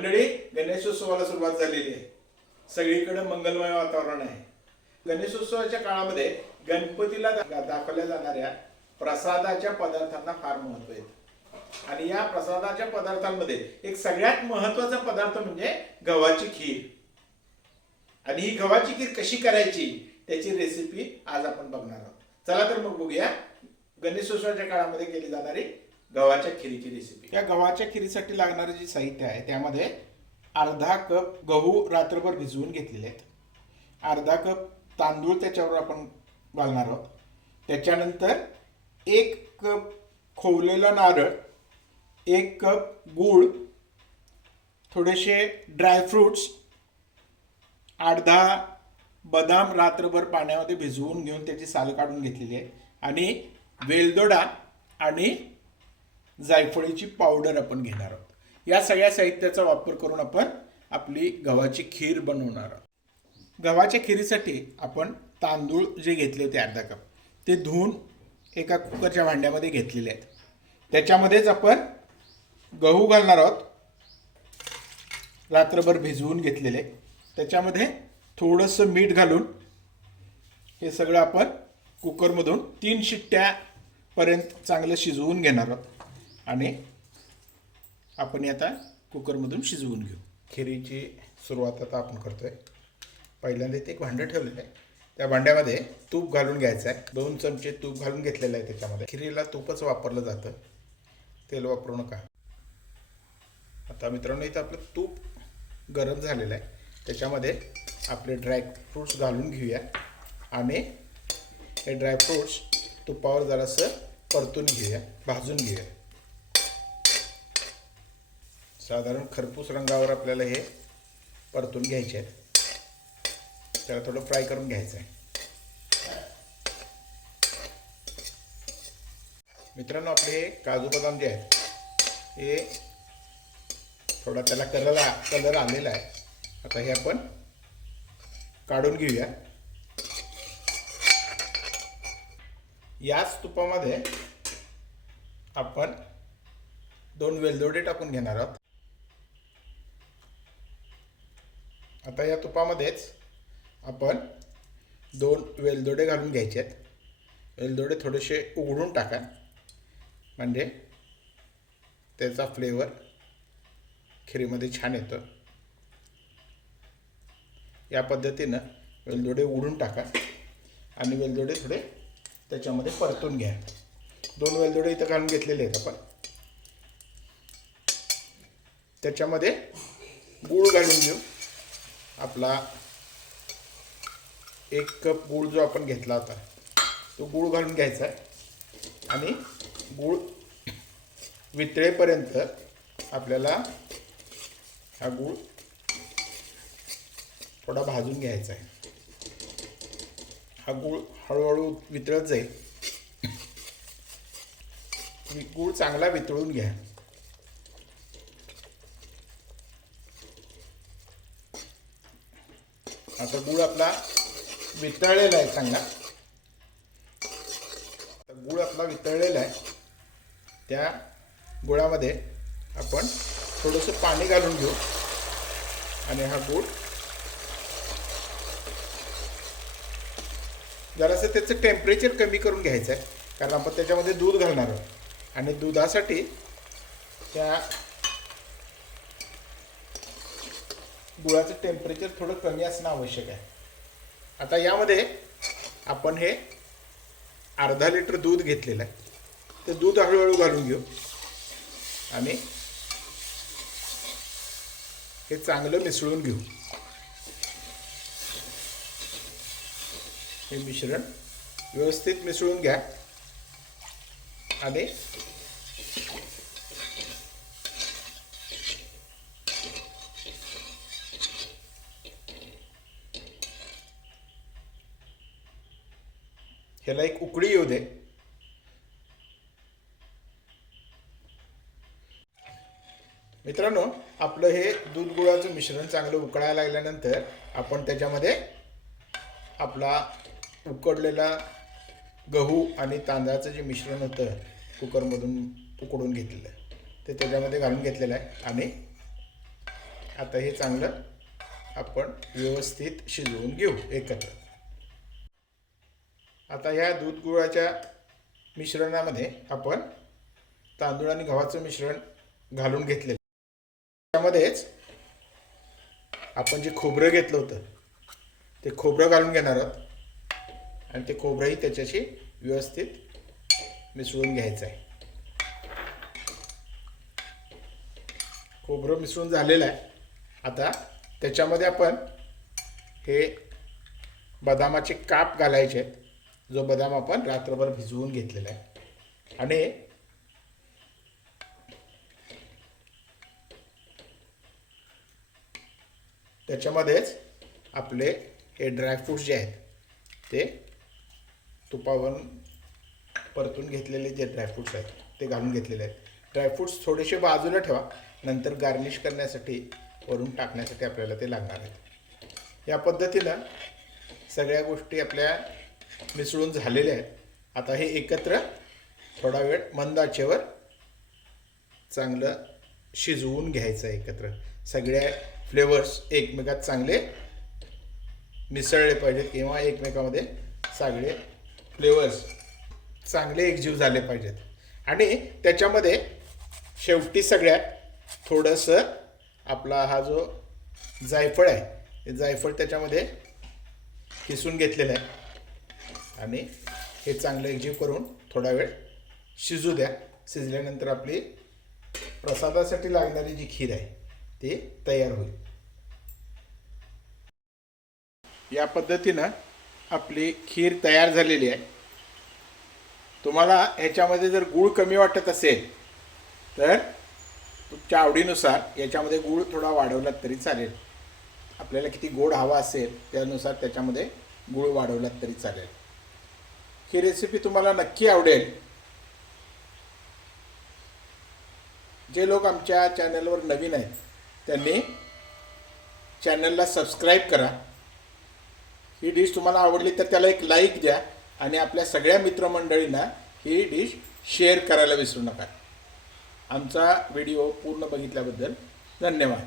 मंडळी गणेशोत्सवाला सुरुवात झालेली आहे. सगळीकडे मंगलमय वातावरण आहे. गणेशोत्सवाच्या काळामध्ये गणपतीला दाखवल्या जाणाऱ्या प्रसादाच्या पदार्थांना फार महत्त्व आहे. आणि या प्रसादाच्या पदार्थांमध्ये एक सगळ्यात महत्त्वाचा पदार्थ म्हणजे गव्हाची खीर. आणि ही गव्हाची खीर कशी करायची त्याची रेसिपी आज आपण बघणार आहोत. चला तर मग बघूया गणेशोत्सवाच्या काळामध्ये केली जाणारी गव्हाच्या खिरीची रेसिपी या गव्हाच्या खिरीसाठी लागणारे जे साहित्य आहे त्यामध्ये अर्धा कप गहू रात्रभर भिजवून घेतलेले आहेत. अर्धा कप तांदूळ त्याच्यावर आपण घालणार आहोत. त्याच्यानंतर एक कप खोवलेला नारळ एक कप गूळ थोडेसे ड्रायफ्रुट्स आठ दहा बदाम रात्रभर पाण्यामध्ये भिजवून घेऊन त्याची साल काढून घेतलेली आहे. आणि वेलदोडा आणि जायफळीची पावडर आपण घेणार आहोत. या सगळ्या साहित्याचा वापर करून आपण आपली गव्हाची खीर बनवणार आहोत. गव्हाच्या खिरीसाठी आपण तांदूळ जे घेतले होते अर्धा कप ते धुवून एका कुकरच्या भांड्यामध्ये घेतलेले आहेत. त्याच्यामध्येच आपण गहू घालणार आहोत. रात्रभर भिजवून घेतलेले. त्याच्यामध्ये थोडंसं मीठ घालून हे सगळं आपण कुकरमधून तीन शिट्ट्यापर्यंत चांगलं शिजवून घेणार आहोत. आणि आपण आता कुकरमधून शिजवून घेऊ. खिरीची सुरुवात आता आपण करतो आहे पहिल्यांदा इथे एक भांडं ठेवलेलं आहे. त्या भांड्यामध्ये तूप घालून घ्यायचं आहे. दोन चमचे तूप घालून घेतलेलं आहे त्याच्यामध्ये. खिरीला तूपच वापरलं जातं. तेल वापरू नका. आता मित्रांनो इथं आपलं तूप गरम झालेलं आहे. त्याच्यामध्ये आपले ड्रायफ्रूट्स घालून घेऊया. आणि हे ड्रायफ्रूट्स तुपावर जरासं परतून घेऊया. भाजून घेऊया. साधारण खरपूस रंगावर आपल्याला हे परतून घ्यायचे आहेत. त्याला थोडं फ्राय करून घ्यायचं आहे. मित्रांनो आपले हे काजू बदाम जे आहेत हे थोडा त्याला कलर कलर आलेला आहे. आता हे आपण काढून घेऊया. याच तुपामध्ये आपण दोन वेलदोडे टाकून घेणार आहोत. आता या तुपामध्येच आपण दोन वेलदोडे घालून घ्यायचे आहेत. वेलदोडे थोडेसे उघडून टाका. म्हणजे त्याचा फ्लेवर खिरीमध्ये छान येतं. या पद्धतीनं वेलदोडे उडून टाका आणि वेलदोडे थोडे त्याच्यामध्ये परतून घ्या. दोन वेलदोडे इथं घालून घेतलेले आहेत आपण. त्याच्यामध्ये गूळ घालून घेऊ. आपला एक कप गूळ जो आपण घेतला होता तो गूळ घालून घ्यायचा आहे. आणि गूळ वितळेपर्यंत आपल्याला हा गूळ थोडा भाजून घ्यायचा आहे. हा गूळ हळूहळू वितळत जाईल. गूळ चांगला वितळून घ्या. आता गूळ आपला वितळलेला आहे चांगला. आता गूळ आपला वितळलेला आहे. त्या गुळामध्ये आपण थोडंसं पाणी घालून घेऊ. आणि हा गूळ जरासं त्याचं टेम्परेचर कमी करून घ्यायचं आहे. कारण आपण त्याच्यामध्ये दूध घालणार आहोत. आणि दुधासाठी त्या गुळाचं टेम्परेचर थोडं कमी असणं आवश्यक आहे. आता यामध्ये आपण हे अर्धा लिटर दूध घेतलेलं आहे. ते दूध हळूहळू घालून घेऊ. आणि हे चांगलं मिसळून घेऊ. हे मिश्रण व्यवस्थित मिसळून घ्या. आणि ह्याला एक उकळी येऊ दे मित्रांनो आपलं हे दूध गुळाचं मिश्रण चांगलं उकळायला लागल्यानंतर आपण त्याच्यामध्ये आपला उकडलेला गहू आणि तांदळाचं जे मिश्रण होतं कुकरमधून उकडून घेतलेलं ते त्याच्यामध्ये घालून घेतलेलं आहे. आणि आता हे चांगलं आपण व्यवस्थित शिजवून घेऊ एकत्र. आता ह्या दूध गुळाच्या मिश्रणामध्ये आपण तांदूळ आणि गव्हाचं मिश्रण घालून घेतलेलं त्यामध्येच आपण जे खोबरं घेतलं होतं ते खोबरं घालून घेणार आहोत. आणि ते खोबरंही त्याच्याशी व्यवस्थित मिसळून घ्यायचं आहे. खोबरं मिसळून झालेलं आहे. आता त्याच्यामध्ये आपण हे बदामाचे काप घालायचे आहेत. जो बदाम आपण रात्रभर भिजवून घेतलेला आहे. आणि त्याच्यामध्येच आपले हे ड्रायफ्रूट्स जे आहेत ते तुपावरून परतून घेतलेले जे ड्रायफ्रूट्स आहेत ते घालून घेतलेले आहेत. ड्रायफ्रूट्स थोडेसे बाजूला ठेवा नंतर गार्निश करण्यासाठी वरून टाकण्यासाठी आपल्याला ते लागणार आहेत. या पद्धतीनं सगळ्या गोष्टी आपल्या मिसळून झालेले आहेत. आता हे एकत्र थोडा वेळ मंदाचेवर चांगलं शिजवून घ्यायचं आहे एकत्र. सगळ्या फ्लेवर्स एकमेकात चांगले मिसळले पाहिजेत किंवा एकमेकामध्ये सगळे फ्लेवर्स चांगले एकजीव झाले पाहिजेत. आणि त्याच्यामध्ये शेवटी सगळ्यात थोडंसं आपला हा जो जायफळ आहे ते जायफळ त्याच्यामध्ये किसून घेतलेलं आहे. आणि हे चांगलं एकजीव करून थोडा वेळ शिजू द्या. शिजल्यानंतर आपली प्रसादासाठी लागणारी जी खीर आहे ती तयार होईल. या पद्धतीनं आपली खीर तयार झालेली आहे. तुम्हाला ह्याच्यामध्ये जर गूळ कमी वाटत असेल तर तुमच्या आवडीनुसार याच्यामध्ये गूळ थोडा वाढवलात तरी चालेल. आपल्याला किती गोड हवा असेल त्यानुसार त्याच्यामध्ये गूळ वाढवलात तरी चालेल. ही रेसिपी तुम्हाला नक्की आवडेल. जे लोक आमच्या चॅनलवर नवीन आहेत त्यांनी चॅनलला सबस्क्राईब करा. ही डिश तुम्हाला आवडली तर त्याला एक लाईक द्या आणि आपल्या सगळ्या मित्रमंडळींना ही डिश शेअर करायला विसरू नका. आमचा व्हिडिओ पूर्ण बघितल्याबद्दल धन्यवाद.